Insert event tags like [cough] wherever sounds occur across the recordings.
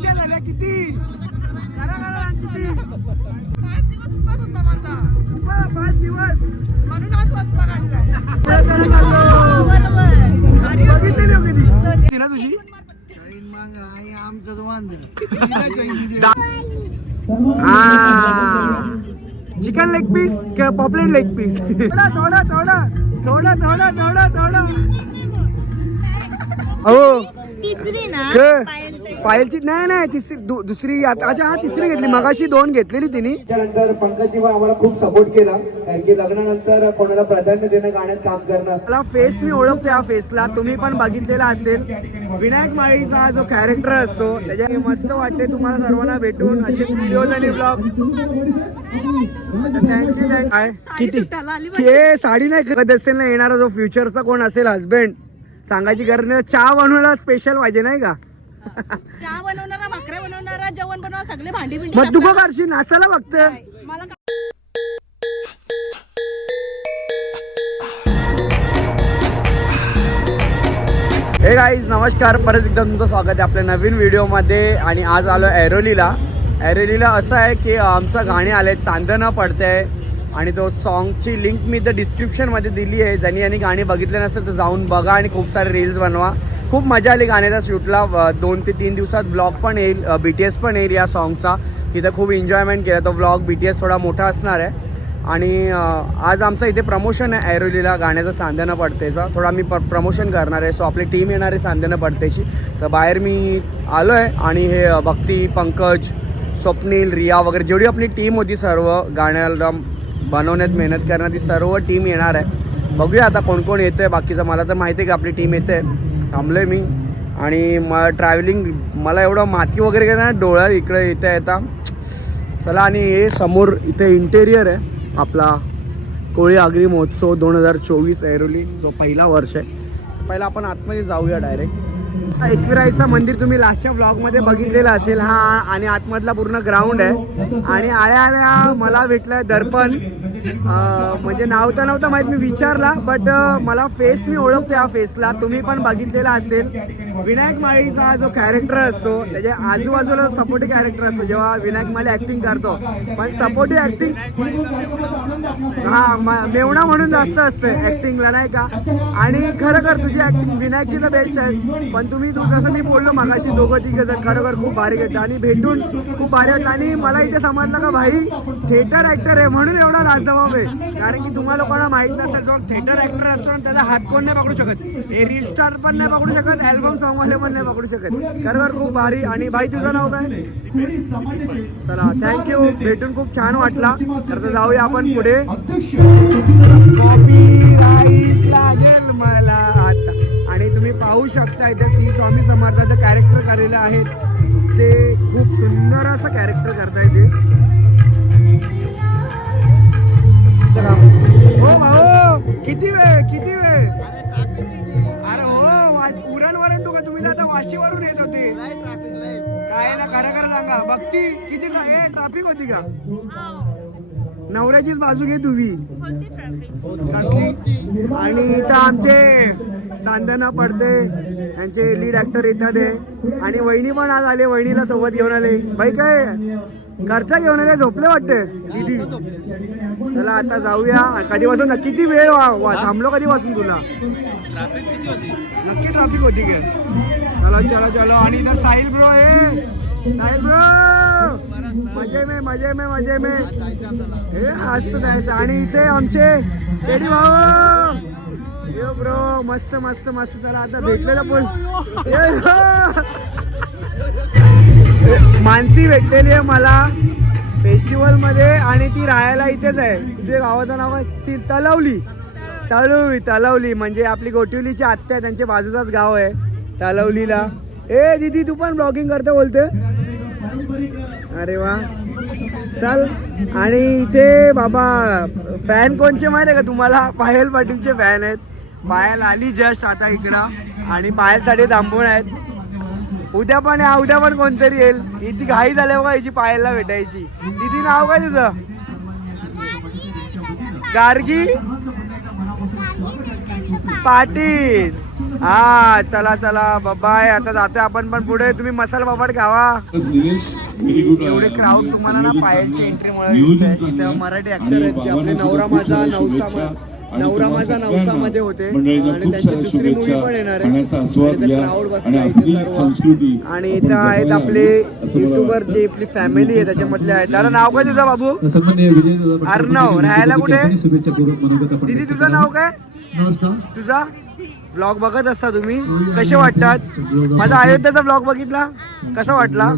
उलट्या झाल्या किती? पाच दिवस उपवास होता माझा. उपा, पाच दिवस. म्हणून आज वसपा काढलाय करा, करा, करा. बरोबर. अरे बघितलेली हो कधी मस्त होती. ती ना तुझी चिकन लेग पीस पॉपलेट लेग पीस थोडा थोडा थोडा. थोडा थोडा थोडा थोडा. [laughs] हो तिसरी ना क-. पायलची नाही नाही तिसरी दु- दुसरी आता अच्छा हा तिसरी घेतली. मगाशी दोन घेतलेली तिने. त्यानंतर पंकजी आम्हाला खूप सपोर्ट केला. कारण की लग्नानंतर कोणाला प्राधान्य देणं गाण्यात काम करणं. मला फेस मी ओळखतो या फेसला तुम्ही पण बघितलेला असेल. विनायक माळीचा हा जो कॅरेक्टर असतो त्याच्या मस्त वाटते तुम्हाला सर्वांना भेटून. असे व्हिडिओज आणि ब्लॉग थँक्यू किती? आली हे साडी नाही करत असेल ना येणारा जो फ्युचरचा कोण असेल हसबेंड सांगायची गरज नाही. चहा बनवायला स्पेशल पाहिजे नाही का? चहा बनवणारा भाकऱ्या बनवणारा जेवण बनवणारा सगळे भांडी बिंडी मग तू नाचायला नाही, मला का- हे गाईज नमस्कार. परत एकदा तुमचं स्वागत आहे आपल्या नवीन व्हिडिओमध्ये. आणि आज आलो ऐरोलीला. ऐरोलीला असं आहे की आमचं गाणे आले चांदणं पडते आणि तो सॉन्गची लिंक मी तर डिस्क्रिप्शनमध्ये दिली आहे. ज्यांनी यांनी गाणी बघितले नसेल तर जाऊन बघा आणि खूप सारे रील्स बनवा. खूप मजा आली गाण्याच्या शूटला. दोन ते तीन दिवसात ब्लॉग पण येईल बी टी एस पण येईल या सॉन्गचा तिथं खूप एन्जॉयमेंट केला. तो ब्लॉग बी टी एस थोडा मोठा असणार आहे. आणि आज आमचं इथे प्रमोशन आहे ऐरोलीला. गाण्याचं सांध्यानं पडतेचं. थोडा मी प प्रमोशन करणार आहे. सो आपली टीम येणार आहे सांध्यानं पडतेची. तर बाहेर मी आलो आहे आणि हे भक्ती पंकज स्वप्नील रिया वगैरे जेवढी आपली टीम होती सर्व गाण्याला बनवण्यात मेहनत करण्यात ती सर्व टीम येणार आहे. बघूया आता कोण कोण येतं आहे बाकीचं मला तर माहिती आहे की आपली टीम येते. थांबलो आहे मी. आणि म ट्रॅव्हलिंग मला एवढं माती वगैरे काय ना डोळ्यात इकडे येता येता. चला आणि हे समोर इथे इंटेरियर आहे आपला कोळी आगरी महोत्सव दोन हजार चोवीस ऐरोली जो पहिला वर्ष आहे. पहिला आपण आतमध्ये जाऊया डायरेक्ट एकविराईचं मंदिर तुम्ही लास्टच्या ब्लॉगमध्ये बघितलेलं असेल हा आणि आतमधला पूर्ण ग्राउंड आहे. आणि आल्या आल्या मला भेटलं दर्पण. म्हणजे नाव तर नव्हतं माहीत मी विचारला बट मला फेस मी ओळखतो या फेसला तुम्ही पण बघितलेला असेल. विनायक माळीचा जो कॅरेक्टर असतो त्याच्या आजूबाजूला सपोर्टिव्ह कॅरेक्टर असतो जेव्हा विनायक माळी ऍक्टिंग करतो. पण सपोर्टिव्ह ऍक्टिंग हा मेवणा म्हणून जास्त असतं ऍक्टिंगला नाही का? आणि खरोखर तुझी ऍक्टिंग विनायकची तर बेस्ट आहे. पण तुम्ही जसं मी बोललो मागाशी दोघं तिघे जण खरोखर खूप भारी घेतलं आणि भेटून खूप भारी वाटलं. आणि मला इथे समजलं का भाई थिएटर ऍक्टर आहे म्हणून एवढा लाजवाब आहे. कारण की तुम्हाला लोकांना माहीत नसेल जो थिएटर ऍक्टर असतो आणि त्याचा हात कोण नाही पकडू शकत. हे रील स्टार पण नाही पकडू शकत अल्बम सॉंग वाले पण नाही पकडू शकत. खरोखर खूप भारी. आणि भाई तुझं नाव काय? चला थँक्यू भेटून खूप छान वाटला. तर जाऊया आपण पुढे. कॉपी राईट लागेल मला आता. आणि तुम्ही पाहू शकता इथे श्री स्वामी समर्थाचं कॅरेक्टर केलेलं आहे. ते खूप सुंदर असं कॅरेक्टर करताय ते. चला. हो भाऊ किती वेळ किती वेळ? अरे हो वा- उरण तू का तुम्ही आता वाशीवरून येत होते. काय ना खरं खरं सांगा. भक्ती किती ट्रॅफिक होती का? नवऱ्याचीच बाजू घे तुम्ही. आणि इथं आमचे सांदना पडते. त्यांचे लीड ऍक्टर येतात आहे आणि वहिनी पण आज आले वहिनीला सोबत घेऊन आले. बाई काय? घरचा घेऊन आले झोपले वाटते? दिदी. चला आता जाऊया. कधीपासून? किती वेळ वा- वा- थांबलो कधीपासून तुला? नक्की ट्रॅफिक होती काय? चलो चलो चलो. आणि इधर साहिल ब्रो आहे. साहिल ब्रो मजे में मजे में मजे में. हे असं जायचं. आणि इथे आमचे भाऊ. यो ब्रो मस्त मस्त मस्त. चला आता भेटलेलं पण. [laughs] मानसी भेटलेली आहे मला. फेस्टिवलमध्ये आणि ती राहायला इथेच आहे. तुझ्या गावाचं नाव आहे ती तलवली. तळवली तलवली. म्हणजे आपली गोटिवलीची आत्या आहे. त्यांच्या बाजूचाच गाव आहे. तलवलीला. ए दीदी तू पण ब्लॉगिंग करते बोलते? अरे वा. चल. आणि इथे बाबा फॅन कोणचे माहिती आहे का? तुम्हाला पायल पाटीलचे फॅन आहेत. पायल आली जस्ट आता इकडं. आणि पायलसाठी थांबून आहेत. उद्या पण या उद्या पण कोणतरी येईल. इथे घाई झाल्या बघा हिची पायलला भेटायची. दिदी नाव काय तुझं? गार्गी? पाटील. हा चला चला. बाबाय आता जातोय आपण पण पुढे. तुम्ही मसाला पापड खावा. एवढे क्राऊड तुम्हाला ना पायलची एंट्री मुळे मराठी ऍक्टर आहेत जे आपले नवरा माझा नवसा नवरा माझा नवसामध्ये होते मंडळींना आणि खूप त्यांची साऱ्या शुभेच्छा पण येणार खाण्याचा आहे आस्वाद आणि घ्या बसलाय आणि इथे आपली. संस्कृती आणि इथं आहेत आपले युट्यूबर. जे आपली फॅमिली आहे त्याच्यामधले आहेत दादा नाव काय तुझं बाबू अर्णव, राहायला कुठे? दीदी तुझं. नाव काय नमस्कार तुझा ब्लॉग बघत असता तुम्ही? कसे वाटतात? माझा अयोध्याचा ब्लॉग बघितला? कसा वाटला?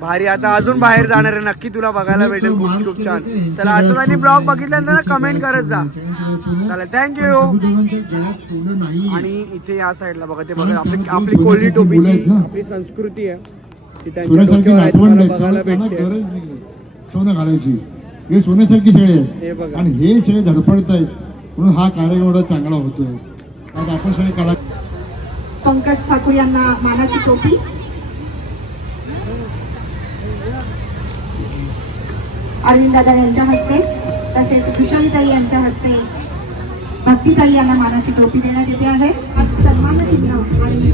भारी. आता अजून बाहेर जाणार आहे. नक्की तुला बघायला भेटेल. खूप खूप छान. चला असं आणि ब्लॉग बघितल्यानंतर कमेंट करत जा. चालेल थँक्यू आणि इथे या साईडला बघा. ते बघा आपली आपली कोल्ही टोपीची आपली संस्कृती आहे ती त्यांच्या आहे, बघायला भेटते. सोनं घालायची. हे सोन्यासारखी सगळे हे आहेत बघा. आणि हे सगळे धडपडत आहेत. म्हणून हा कार्यक्रम एवढा चांगला होतोय. पंकज ठाकूर यांना मानाची टोपी अरविंद दादा यांच्या हस्ते तसेच खुशालीताई यांच्या हस्ते भक्तीताई यांना मानाची टोपी देण्यात येते आहे. आज सन्मान चिन्ह आणि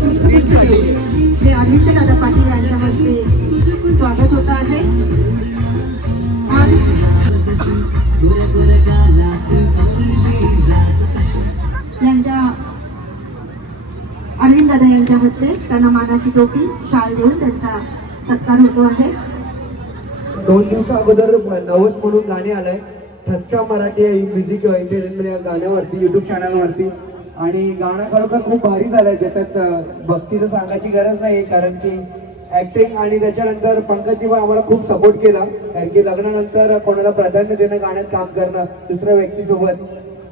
हे अरविंद दादा पाटील यांच्या हस्ते स्वागत होत आहे. अरविंद दादा यांच्या हस्ते त्यांना मानाची टोपी शाल देऊन त्यांचा सत्कार होतो आहे. दोन दिवसा अगोदर नवस म्हणून गाणे आलंय. ठसका मराठी म्युझिक एंटरटेनमेंट या गाण्यावरती युट्यूब चॅनलवरती आणि गाणं खरोखर खूप भारी झालंय ज्याच्यात भक्तीचं सांगायची गरज नाही कारण की ऍक्टिंग आणि त्याच्यानंतर पंकजी पण आम्हाला खूप सपोर्ट केला. कारण की लग्नानंतर कोणाला प्राधान्य देणं गाण्यात काम करणं दुसऱ्या व्यक्तीसोबत.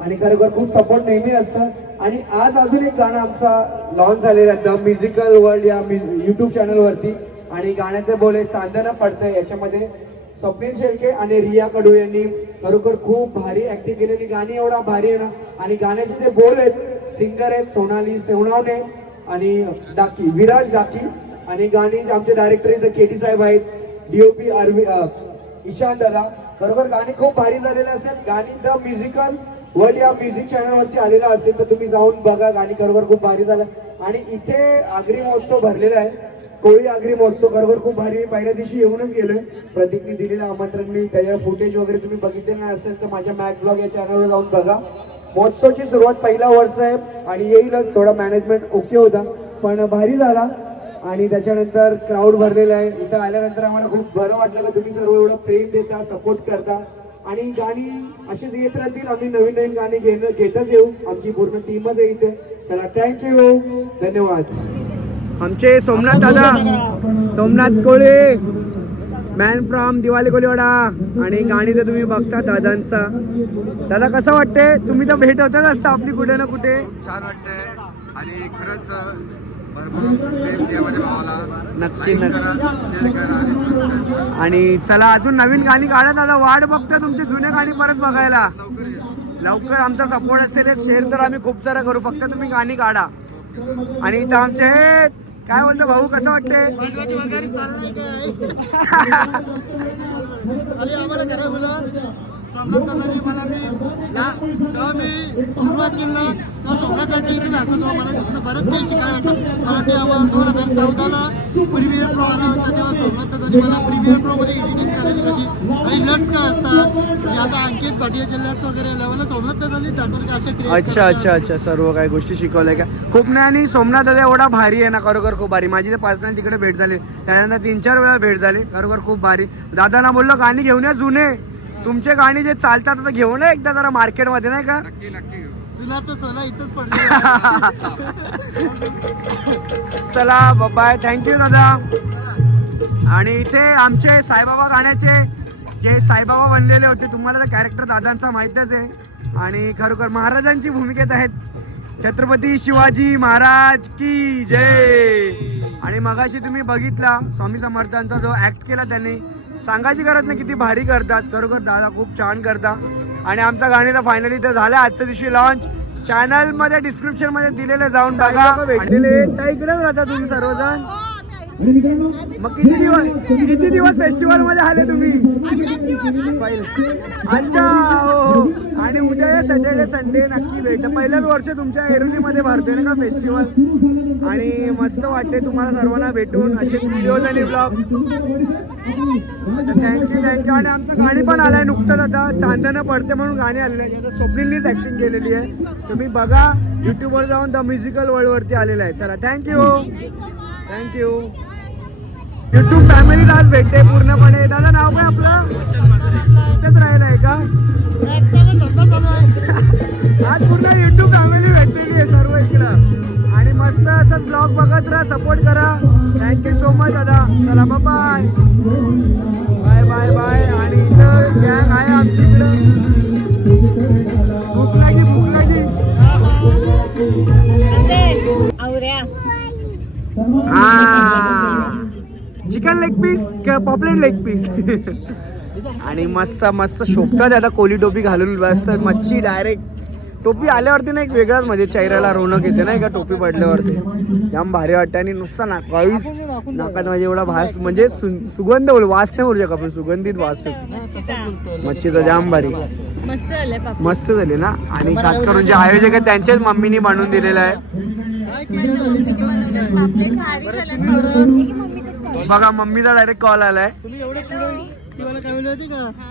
आणि खरोखर खूप सपोर्ट नेहमी असतं आणि आज अजून एक गाणं आमचा लॉन्च झालेला आहे द म्युझिकल वर्ल्ड या युट्यूब चॅनलवरती आणि गाण्याचे बोल चांदणं पडतं याच्यामध्ये. स्वप्नील शेळके आणि रिया कडू यांनी खरोखर खूप भारी ऍक्टिंग केलेली गाणी एवढा भारी आहे ना. आणि गाण्याचे जे बोल आहेत सिंगर आहेत सोनाली सेवणावणे आणि डाकी विराज डाकी. आणि गाणी आमचे डायरेक्टर इथं केटी साहेब आहेत डीओपी अरवि ईशान दादा. बरोबर गाणी खूप भारी झालेले असेल. गाणी द म्युझिकल वर्ल्ड या म्युझिक चॅनलवरती आलेला असेल तर तुम्ही जाऊन बघा. गाणी खरोखर खूप भारी झालं आणि इथे आगरी महोत्सव भरलेला आहे. कोळी आगरी महोत्सव खरोखर खूप भारी पहिल्या दिवशी येऊनच गेलोय. प्रतीकने दिलेलं आमंत्रण मी त्याच्या फुटेज वगैरे तुम्ही बघितले नाही असेल तर माझ्या मॅक ब्लॉग या चॅनलवर जाऊन बघा. महोत्सवची सुरुवात पहिला वर्ष आहे आणि येईलच. थोडा मॅनेजमेंट ओके होता पण भारी झाला. आणि त्याच्यानंतर क्राऊड भरलेला आहे. इथं आल्यानंतर आम्हाला खूप बरं वाटलं का तुम्ही सर्व एवढं प्रेम देता सपोर्ट करता. आणि गाणी अशीच येत राहतील. आम्ही नवीन नवीन गाणी घेणं घेतच येऊ. आमची पूर्ण टीमच आहे इथे. चला थँक्यू धन्यवाद. आमचे सोमनाथ दादा सोमनाथ कोळे मॅन फ्रॉम दिवाळी कोलीवाडा. आणि गाणी तर तुम्ही बघता दादांचा. दादा कसं वाटतंय? तुम्ही तर भेट होताच असता आपली कुठे ना कुठे. छान वाटतंय. आणि खरंच भावाला नक्की नक्की शेअर करा आणि सबस्क्राईब करा आणि चला अजून नवीन गाणी काढा दादा. वाट बघता तुमची जुने गाणी परत बघायला. लवकर आमचा सपोर्ट असेल शेअर तर आम्ही खूप सारा करू. फक्त तुम्ही गाणी काढा. आणि इथं आमचे हे काय बोलतो भाऊ कसं वाटते [laughs] सोमनाथ मला मी जेव्हा मी सुरुवात केली तेव्हा सोमनाथांच्या इथे असं तेव्हा मला तिथं बरंच काही शिकायला वाटतं कारण तेव्हा दोन हजार चौदाला प्रीमियर प्रो आला होता तेव्हा सोमनाथांनी मला प्रीमियर प्रोमध्ये एडिटिंग करायची होती आणि लट्स काय असतात? म्हणजे आता अंकित भाटियाचे लट्स वगैरे आल्या सोमनाथांनी सोमनाथ दादांनी टाकून का असे अच्छा अच्छा अच्छा. सर्व काही गोष्टी शिकवल्या का? खूप नाही आणि सोमनाथ दादा एवढा भारी आहे ना खरोखर खूप भारी. माझी तर पर्सनल तिकडे भेट झाली. त्यानंतर तीन चार वेळा भेट झाली. खरोखर खूप भारी. दादांना बोललो गाणी घेऊन या जुने. तुमचे गाणी जे चालतात आता घेऊन या एकदा जरा मार्केटमध्ये नाही का? नक्की नक्की घेऊ. तुला तर सोला इथंच पडलं. [laughs] चला बाय थँक्यू दादा. आणि इथे आमचे साईबाबा गाण्याचे जे साईबाबा बनलेले होते तुम्हाला तर कॅरेक्टर दादांचा माहीतच आहे. आणि खरोखर महाराजांची भूमिकेत आहेत. छत्रपती शिवाजी महाराज की जय. आणि मगाशी तुम्ही बघितला स्वामी समर्थांचा जो ऍक्ट केला त्यांनी सांगायची गरज नाही किती भारी करतात. खरोखर दादा खूप छान करता. आणि आमचा गाणी तर फायनली तर झालं. आजच्या दिवशी लॉन्च चॅनलमध्ये डिस्क्रिप्शनमध्ये दिलेलं जाऊन बघा. भेटलेले इकडे राहता तुम्ही सर्वजण? मग किती दिवस किती दिवस फेस्टिवलमध्ये आले तुम्ही? अच्छा हो हो. आणि उद्या सॅटर्डे संडे नक्की भेट. पहिल्याच वर्ष तुमच्या एरोलीमध्ये भरते ना का फेस्टिवल आणि मस्त वाटते तुम्हाला सर्वांना भेटून असे व्हिडिओज आणि ब्लॉग थँक्यू थँक्यू आणि आमचं गाणी पण आलंय नुकतंच आता. चांदणं पडते म्हणून गाणी आलेली आहे आता स्वप्नीलनीच ऍक्टिंग केलेली आहे. तुम्ही बघा युट्यूबवर जाऊन द म्युझिकल वर्ल्डवरती आलेलं आहे. चला थँक्यू थँक्यू युट्यूब फॅमिली आज भेटते पूर्णपणे. दादा नाव काय आपलं? इथंच राहिलं आहे का? [laughs] आज पूर्ण युट्यूब फॅमिली भेटलेली आहे सर्व इकडं. आणि मस्त असं ब्लॉग बघत राहा सपोर्ट करा. थँक्यू सो मच दादा. चला बाय हा चिकन लेग पीस पॉपलेट लेग पीस आणि मस्त मस्त शोभतात आता कोली टोपी घालून. बस मच्छी डायरेक्ट टोपी आल्यावरती ना एक वेगळाच म्हणजे चेहऱ्याला रोनक येते नाही का टोपी पडल्यावरती. जाम भारी वाटते आणि नुसता ना काहीच नाकात म्हणजे एवढा भास म्हणजे सु- सुगंध बोल वास नाही बोलू शकत आपण सुगंधित वास मच्छीचा जाम भारी. मस्त मस्त झाले ना? आणि खास करून जे आयोजक आहेत त्यांच्याच मम्मीनी बनवून दिलेलं आहे. बघा मम्मीचा डायरेक्ट कॉल आलाय.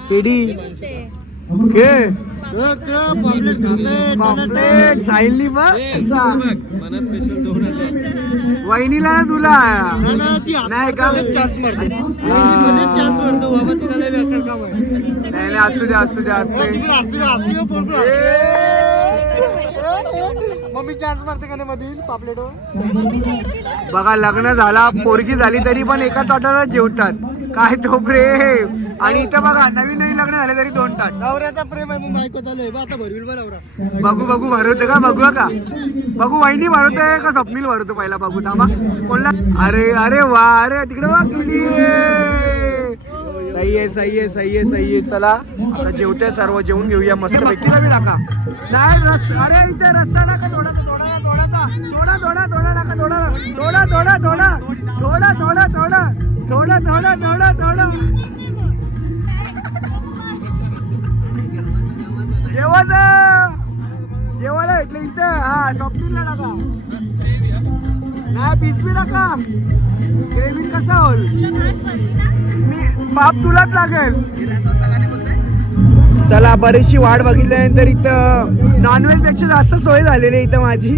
केडी. के? पॉम्पलेट साहिलनी मग वहिनीला ना तुला. नाही का? नाही असू द्या असू द्या. असू द्या मम्मी चान्स मारते का नाही मधील पापलेटवर? बघा लग्न झाला पोरगी झाली तरी पण एका ताटाला जेवतात. काय टोपरे आणि इथं बघा नवीन नवीन लग्न झाले तरी दोन ताट. नवऱ्याचा प्रेम आहे मग बायको चालू आता भरविल बा नवरा. बघू बघू भरवते का? बघू का बघू वहिनी भरवते का? स्वप्नील भरवतो पहिला बघू थांबा. कोणला? अरे अरे वा अरे तिकडे वा किती. सही आहे सही आहे सही आहे सही आहे. चला आता जेवते सर्व जेवून घेऊया. मस्त व्यक्तीला बी टाका. नाही रस अरे इथे रस्सा टाका थोडा थोडा थोडासा थोडा थोडा थोडा टाका थोडा थोडा थोडा थोडा थोडा थोडा थोडा थोडा थोडा थोडा थोडा जेवण जेवायला भेटलं इथं. हा शॉपिंगला टाका. नाही पीस बी टाका ग्रेव्ही कसा होईल? मी तुलाच लागेल. चला बरीचशी वाट बघितल्यानंतर इथं नॉनव्हेजपेक्षा जास्त सोय झालेली आहे इथं माझी.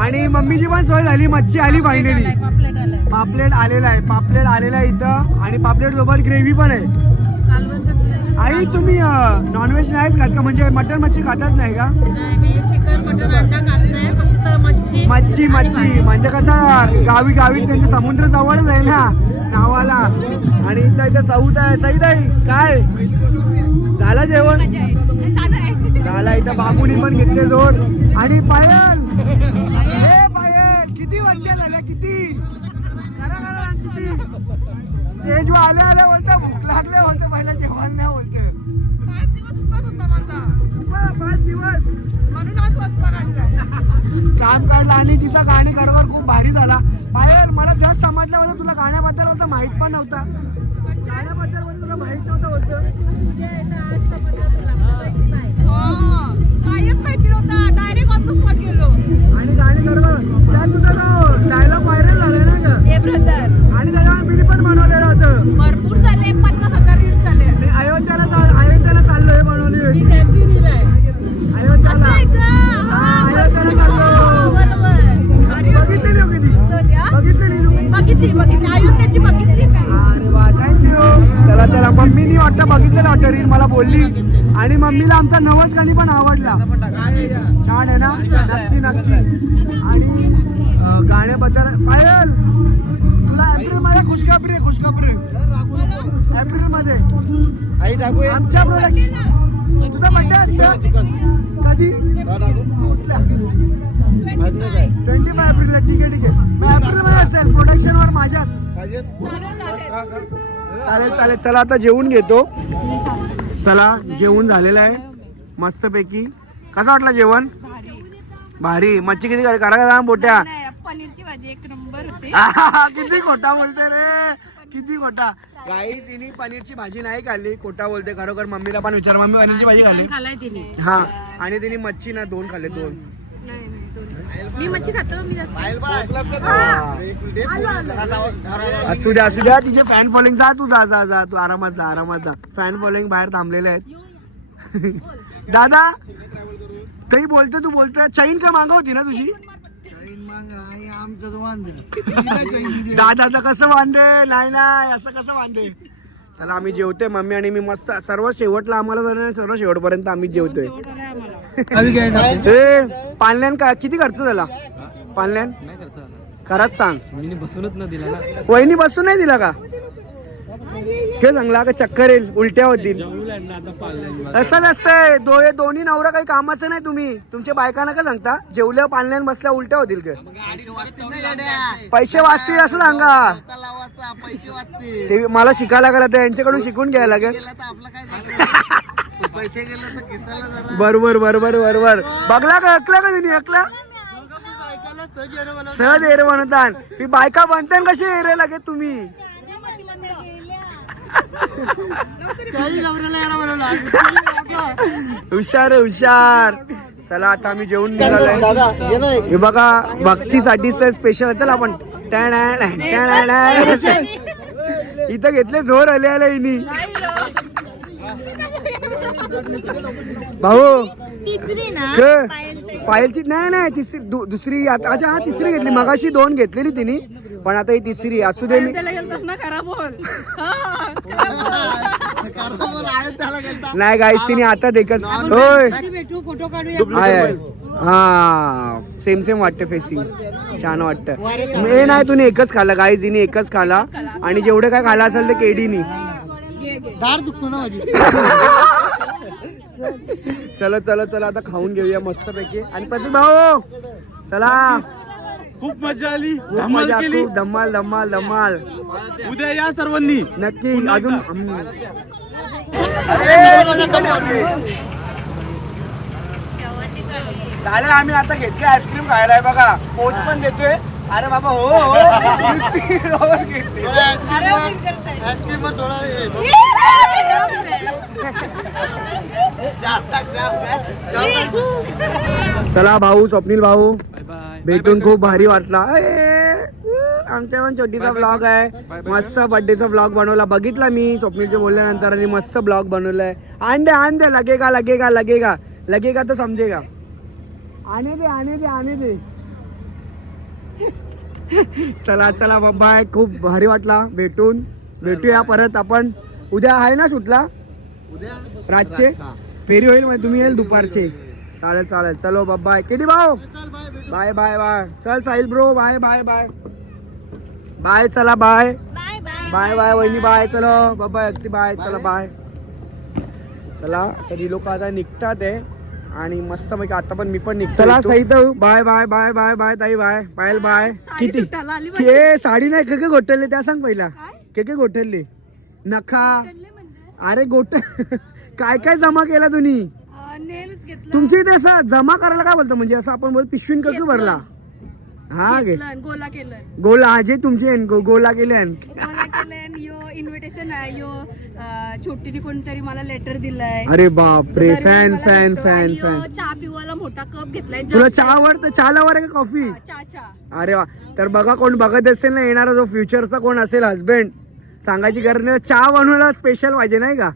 आणि मम्मीची पण सोय झाली मच्छी आली फायनली पापलेट आलेला आहे पापलेट आलेला आहे इथं. आणि पापलेट सोबत ग्रेव्ही पण आहे. आई तुम्ही नॉनव्हेज नाही खात का? म्हणजे मटन मच्छी खातच नाही का? चिकन मटन अंडा खात नाही मच्छी. मच्छी. म्हणजे कसं गावी गावी त्यांचे समुद्र जवळच आहे ना नावाला. आणि इथं इथं सौद आहे सईद आहे. काय? झालं जेवण. झाला इथं बाबूनी पण घेतले दोन. आणि पायल. पायल. किती वर्ष झाल्या किती? स्टेज वर आले आले बोलतो. भूक लागले बोलतो. पहिला जेवण नाही बोलतो. दिवस होता माझा. पाच दिवस. म्हणून आज वसपा काम काढलं आणि तिचा गाणी खरोखर खूप भारी झाला. पायल मला जस्ट समजलं होतं तुला गाण्याबद्दल होतं माहीत पण नव्हतं. गाण्याबद्दल तुला माहीत नव्हतं होतं. हा. काहीच माहिती नव्हतं. डायरेक्ट ऑन द स्पॉट गेलो. आणि गाणी खरोखर त्यात तुझा डायलॉग व्हायरल झालाय ना ब्रदर बघितली बघितली अयोध्याची बघितली मी. अरे वा थँक्यू चला चला मम्मीनी वाटतं बघितलेलं वाटतं रील मला बोलली. आणि मम्मीला आमचा नवस गाणी पण आवडला. छान आहे ना? नक्की नक्की. आणि गाण्याबद्दल पायल तुला एप्रिलमध्ये खुशखबरी आहे खुशखबरी. एप्रिलमध्ये आमच्या प्रोडक्ट तुझा कधी? ट्वेंटी फाय एप्रिलला ठीक आहे ठीक आहे. असेल प्रोडक्शन वर माझ्याच चालेल चालेल. चला आता जेवून घेतो. चला जेवून झालेलं आहे. मस्तपैकी. कसा वाटला जेवण? भारी. मच्छी किती करा करा का बोट्या. पनीरची भाजी एक नंबर होती. [laughs] किती खोटा बोलते रे. किती खोटा. गाई तिने पनीरची भाजी नाही खाल्ली. खोटा बोलते खरोखर मम्मीला पण विचार. मम्मी पनीरची भाजी खाल्ली. खालाय तिने. हा आणि तिने मच्छी ना दोन खाल्ले दोन. नाही नाही दोन. मी मच्छी खातो मी असू द्या असू द्या तिचे फॅन फॉलोइंग जा तू जा जा जा तू आरामात जा आरामात जा. फॅन फॉलोइंग बाहेर थांबलेले आहेत. [laughs] दादा काही बोलते तू बोलतोय. चैन का मागा होती ना तुझी? [laughs] दादाचं कसं वांदे? नाही नाही असं कसं वांदे? चला आम्ही जेवतोय मम्मी आणि मी मस्त. सर्व शेवटला आम्हाला जर सर्व शेवटपर्यंत आम्ही जेवतोय. [laughs] ए पाण्यान का? किती खर्च झाला? पाण्यान खरंच सांग. बसूनच न दिला वहिनी बसून नाही दिला का? ते चांगला का चक्कर येईल उलट्या होतील. असं नसतंय. हे दोन्ही नवरा काही कामाचं नाही तुम्ही. तुमच्या बायकांना का सांगता? जेवल्या पाण्यान बसल्या उलट्या होतील का. पैसे वाचतील असं सांगा. मला शिकायला लागला तर यांच्याकडून शिकून घ्यायला लागेल. काय [laughs] बरोबर बरोबर बरोबर. बघला का ऐकला का तुम्ही? ऐकला? सहज एरे मी बायका बनतान कशी एरे लागे तुम्ही? [laughs] हुशार हुशार. चला आता आम्ही जेवून निघालोय. हे बघा भक्तीसाठीच स्पेशल चला आपण. टॅन, टॅन, टॅन. इथं घेतले जोर आले आले इनी. भाऊ. तिसरी ना क- पायलची नाही नाही तिसरी दु- दुसरी आता अच्छा हा तिसरी घेतली. मगाशी दोन घेतलेली तिने पण आता ही तिसरी असू दे मी त्याला गेलतास ना खरा बोल. [laughs] हा, खरा कारण मला आहे त्याला गेलता. नाही गाईस तिने आता देखत होय. बोल. भेटू फोटो काढूया. आहे आहे. हा सेम सेम वाटतं फेसिंग छान वाटतं. हे नाही तुम्ही एकच खाल्ला गाईज हिने एकच खाला आणि जेवढं काय खाला असेल ते केडीनी. दाढ दुखतो ना माझी. चलो चलो चलो आता खाऊन घेऊया मस्त पैकी आणि प्रतीक भाऊ चला. खूप मजा आली. खूप धमाल मजा केली. खूप धमाल धमाल धमाल. उद्या या सर्वांनी. नक्की अजून. चालेल आम्ही आता घेतली आईस्क्रीम खायला. बघा पोच पण देतोय. अरे बाबा हो हो. थोडा. चला भाऊ स्वप्नील भाऊ. भेटून खूप भारी वाटला. अरे, आमच्या पण छोटीचा ब्लॉग आहे. मस्त बर्थडेचा ब्लॉग बनवला. बघितला मी स्वप्नीलचे बोलल्यानंतर आणि मस्त ब्लॉग बनवलाय. आण दे आण दे लगेगा लगेगा लगेगा. लगेगा तर समजेगा. आने दे आने दे आने दे. चला चला बाय खूप भारी वाटला भेटून. भेटूया परत आपण. उद्या आहे ना सुटला? रातचे? फेरी होईल म्हणजे तुम्ही येईल दुपारचे. चालेल चालेल. चलो बाय किती भाऊ? बाय बाय बाय चल Sahil bro bye bye bye. Bye चला बाय. Bye bye. वहिनी बाय. चलो बाय अगदी बाय. चला बाय. चला तर लोक आता निघतात आहे आणि मस्त पैकी आता पण मी पण निघतो चला सहित bye bye bye bye bye ताई बाय. पायल बाय. किती? हे साडी नाही के के गोठवले? त्या सांग पहिला. के के गोठवले? नखा. अरे गोट [laughs] काय काय जमा केला तुम्ही? नेल्स घेतलं. तुमच्या इथे असं जमा करायला काय बोलतो? म्हणजे असं आपण बोल पिशवीन करतो भरला? हा गे गोला केलं. गोला जे तुमचे गो- गोला केले इन्व्हिटेशन आहे छोटीने कोणतरी मला लेटर दिलंय. अरे बापरे दरवेळी फॅन फॅन. फॅन फॅन चहा पिवायला मोठा कप घेतलाय. तुला चहा आवडतं? चहाला वर आहे का कॉफी चहा चहा. अरे वा. तर बघा कोण बघत असेल ना येणारा जो फ्युचरचा कोण असेल हस्बंड सांगायची गरज नाही. चहा बनवायला स्पेशल पाहिजे नाही का?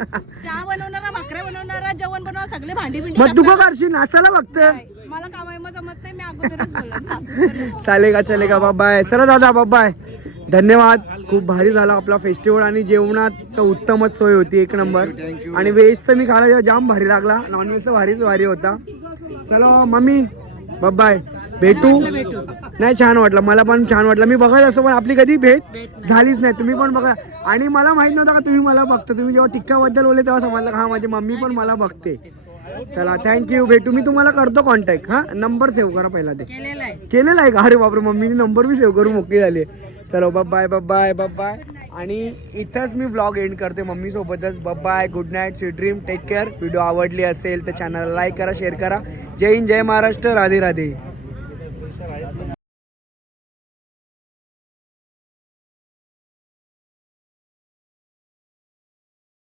चहा बनवणारा भाकऱ्या बनवणारा जेवण बनवणारा सगळे भांडी बिंडी मग तू. करशील नाचायला बघत मला कामाई जमत नाही मी अगोदरच. [laughs] चालेल का का बाबाय चला दादा बाबाय धन्यवाद. खूप भारी झाला आपला फेस्टिवल आणि जेवणात तर उत्तमच सोय होती एक नंबर. आणि व्हेजचं मी खायला जाम भारी लागला. नॉनव्हेजचं भारीच भारी होता. चलो मम्मी बाय भेटू? नाही छान वाटलं. मला पण छान वाटलं. मी बघत असतो पण आपली कधी भेट झालीच नाही. तुम्ही पण बघा. आणि मला माहीत नव्हतं का तुम्ही मला बघता? तुम्ही जेव्हा टिक्काबद्दल बोलले तेव्हा समजलं का हा माझी मम्मी पण मला बघते. चला थँक्यू भेटू. मी तुम्हाला करतो कॉन्टॅक्ट हा नंबर सेव्ह करा पहिला ते. केलेलं आहे. केलेला आहे का? अरे बापरे मम्मीने नंबर बी सेव्ह करून मोकळी झाली चलो बाय बाय बाय आणि इथंच मी व्लॉग एंड करते मम्मीसोबतच. Bye good night see dream take care video आवडली असेल तर चॅनलला लाईक करा शेअर करा. जय हिंद जय महाराष्ट्र. राधे राधे.